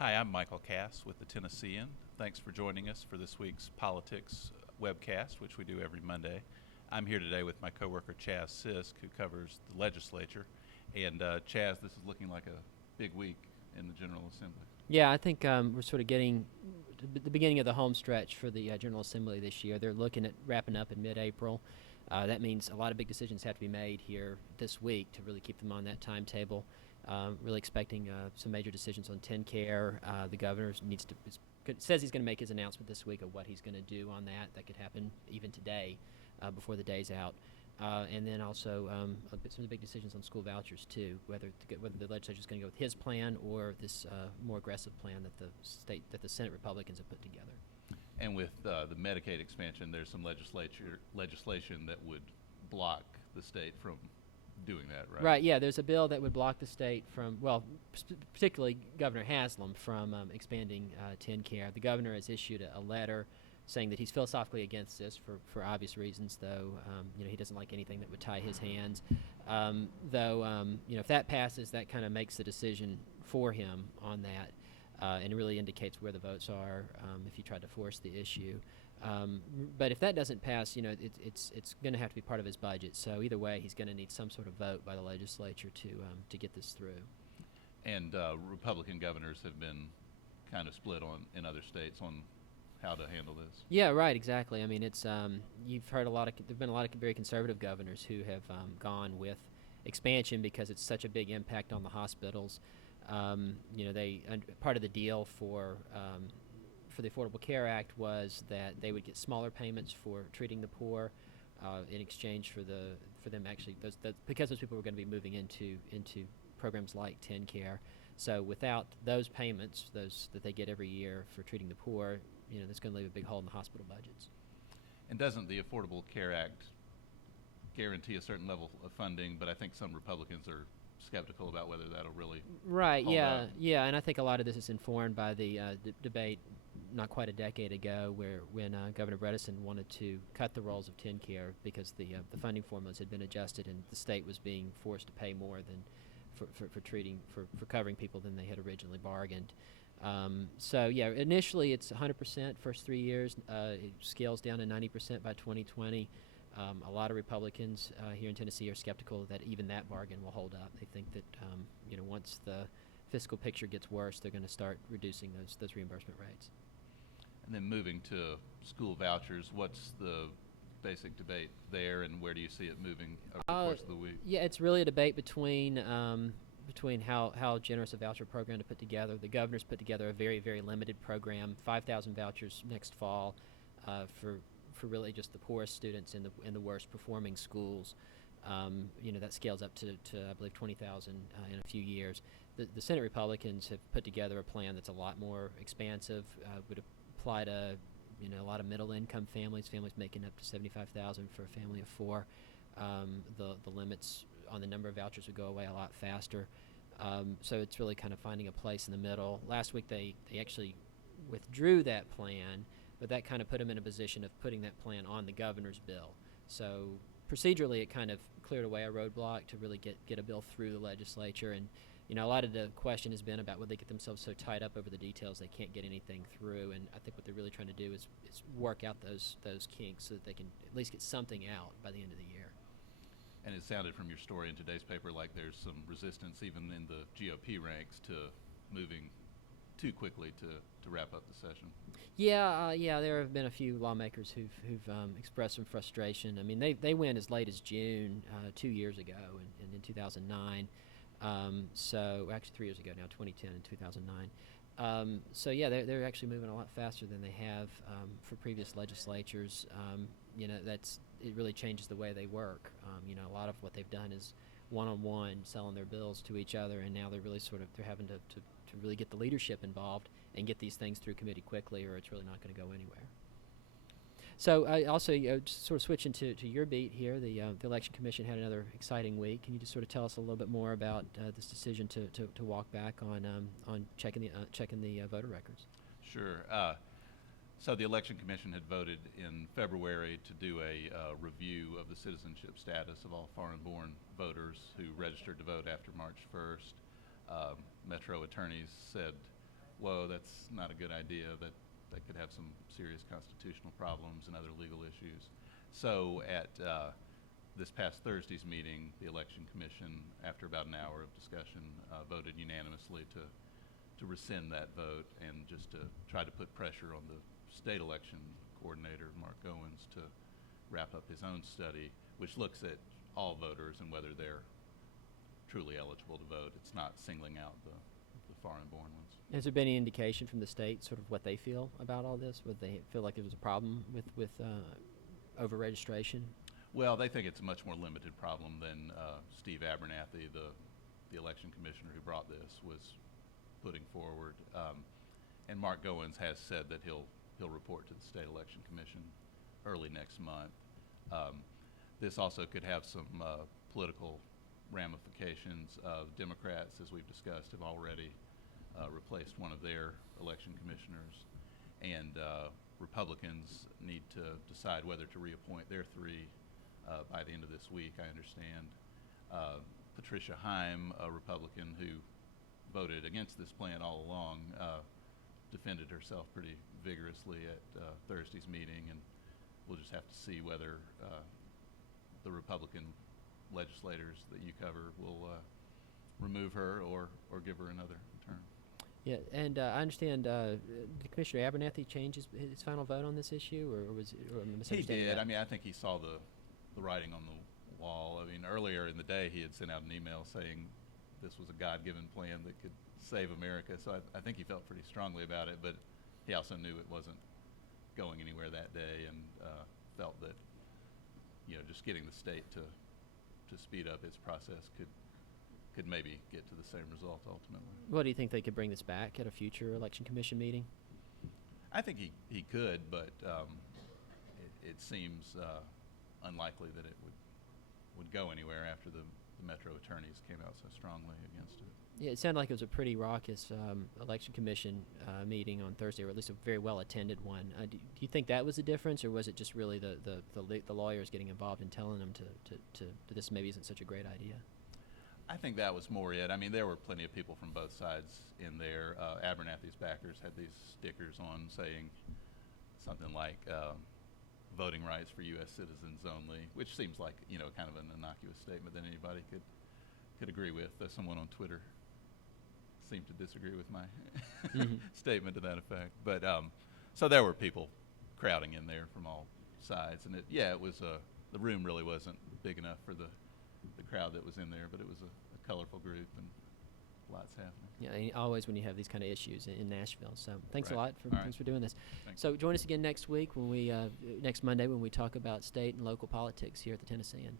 Hi, I'm Michael Cass with the Tennessean. Thanks for joining us for this week's Politics Webcast, which we do every Monday. I'm here today with my coworker Chaz Sisk, who covers the legislature. And Chaz, this is looking like a big week in the General Assembly. Yeah, I think we're sort of getting the beginning of the home stretch for the General Assembly this year. They're looking at wrapping up in mid-April. That means a lot of big decisions have to be made here this week to really keep them on that timetable. Really expecting some major decisions on TennCare. The governor says he's going to make his announcement this week of what he's going to do on that. That could happen even today before the day's out. And then also some of the big decisions on school vouchers too, whether the legislature is going to go with his plan or this more aggressive plan that the Senate Republicans have put together. And with the Medicaid expansion, there's some legislation that would block the state from doing that, right? Right, yeah, there's a bill that would block the state from, particularly Governor Haslam, from expanding TennCare. The governor has issued a letter saying that he's philosophically against this for obvious reasons, though he doesn't like anything that would tie his hands. If that passes, that kind of makes the decision for him on that, and it really indicates where the votes are if you try to force the issue. But if that doesn't pass, it's going to have to be part of his budget. So either way, he's going to need some sort of vote by the legislature to get this through. And Republican governors have been kind of split in other states on how to handle this. Yeah, right, exactly. I mean, it's you've heard there've been a lot of very conservative governors who have gone with expansion because it's such a big impact on the hospitals. Part of the deal for the Affordable Care Act was that they would get smaller payments for treating the poor in exchange for them actually because those people were going to be moving into programs like TennCare. So without those payments, those that they get every year for treating the poor, that's going to leave a big hole in the hospital budgets. And doesn't the Affordable Care Act guarantee a certain level of funding? But I think some Republicans are skeptical about whether that'll really hold up. Yeah, and I think a lot of this is informed by the debate not quite a decade ago when Governor Bredesen wanted to cut the rolls of TennCare because the funding formulas had been adjusted and the state was being forced to pay more than for covering people than they had originally bargained. Initially it's 100% first 3 years. It scales down to 90% by 2020. A lot of Republicans here in Tennessee are skeptical that even that bargain will hold up. They think that once the fiscal picture gets worse, they're going to start reducing those reimbursement rates. And then moving to school vouchers, what's the basic debate there, and where do you see it moving over the course of the week? Yeah, it's really a debate between how generous a voucher program to put together. The governor's put together a very, very limited program, 5,000 vouchers next fall for really just the poorest students in the worst performing schools. That scales up to I believe 20,000 in a few years. The Senate Republicans have put together a plan that's a lot more expansive, would apply to a lot of middle-income families making up to $75,000 for a family of four. The limits on the number of vouchers would go away a lot faster. So it's really kind of finding a place in the middle. Last week they actually withdrew that plan, but that kind of put them in a position of putting that plan on the governor's bill. So procedurally it kind of cleared away a roadblock to really get a bill through the legislature. And a lot of the question has been about would they get themselves so tied up over the details they can't get anything through. And I think what they're really trying to do is work out those kinks so that they can at least get something out by the end of the year. And it sounded from your story in today's paper like there's some resistance even in the GOP ranks to moving too quickly to wrap up the session. Yeah, there have been a few lawmakers who've expressed some frustration. I mean, they went as late as June 2 years ago and in 2009. So actually 3 years ago now, 2010 and 2009. They're actually moving a lot faster than they have for previous legislatures. It really changes the way they work. A lot of what they've done is one-on-one selling their bills to each other, and now they're really they're having to really get the leadership involved and get these things through committee quickly, or it's really not going to go anywhere. So also, just sort of switching to your beat here, the Election Commission had another exciting week. Can you just sort of tell us a little bit more about this decision to walk back on checking the voter records? Sure. So the Election Commission had voted in February to do a review of the citizenship status of all foreign-born voters who registered to vote after March 1st. Metro attorneys said whoa, that's not a good idea, that could have some serious constitutional problems and other legal issues. So at this past Thursday's meeting, the Election Commission, after about an hour of discussion, voted unanimously to rescind that vote and just to try to put pressure on the state election coordinator, Mark Owens, to wrap up his own study, which looks at all voters and whether they're truly eligible to vote. It's not singling out the foreign-born ones. Has there been any indication from the state sort of what they feel about all this? Would they feel like there was a problem with over-registration? Well, they think it's a much more limited problem than Steve Abernathy, the election commissioner who brought this, was putting forward. And Mark Goins has said that he'll report to the State Election Commission early next month. This also could have some political ramifications. Democrats, as we've discussed, have already replaced one of their election commissioners, and Republicans need to decide whether to reappoint their three by the end of this week, I understand. Patricia Heim, a Republican who voted against this plan all along, defended herself pretty vigorously at Thursday's meeting, and we'll just have to see whether the Republican legislators that you cover will remove her or give her another term. Yeah, and I understand did Commissioner Abernathy change his final vote on this issue, or was it, or am I He misunderstanding did. that? I mean, I think he saw the writing on the wall. I mean, earlier in the day, he had sent out an email saying this was a God-given plan that could save America. So I think he felt pretty strongly about it, but he also knew it wasn't going anywhere that day, and felt that, you know, just getting the state to speed up its process could maybe get to the same result ultimately. What do you think, they could bring this back at a future election commission meeting? I think he could, but it seems unlikely that it would go anywhere after the Metro attorneys came out so strongly against it. Yeah, it sounded like it was a pretty raucous election commission meeting on Thursday, or at least a very well attended one. Do you think that was the difference, or was it just really the lawyers getting involved and telling them to this maybe isn't such a great idea? I think that was more it. I mean, there were plenty of people from both sides in there. Abernathy's backers had these stickers on saying something like voting rights for U.S. citizens only, which seems like, you know, kind of an innocuous statement that anybody could agree with. Someone on Twitter seemed to disagree with my statement to that effect. But so there were people crowding in there from all sides, and it was the room really wasn't big enough for the crowd that was in there, but it was a colorful group and lots happening. Yeah, and always when you have these kind of issues in Nashville. So thanks a Right. lot for All right. thanks for doing this. Thanks. So join us again next week when we next Monday when we talk about state and local politics here at the Tennessean.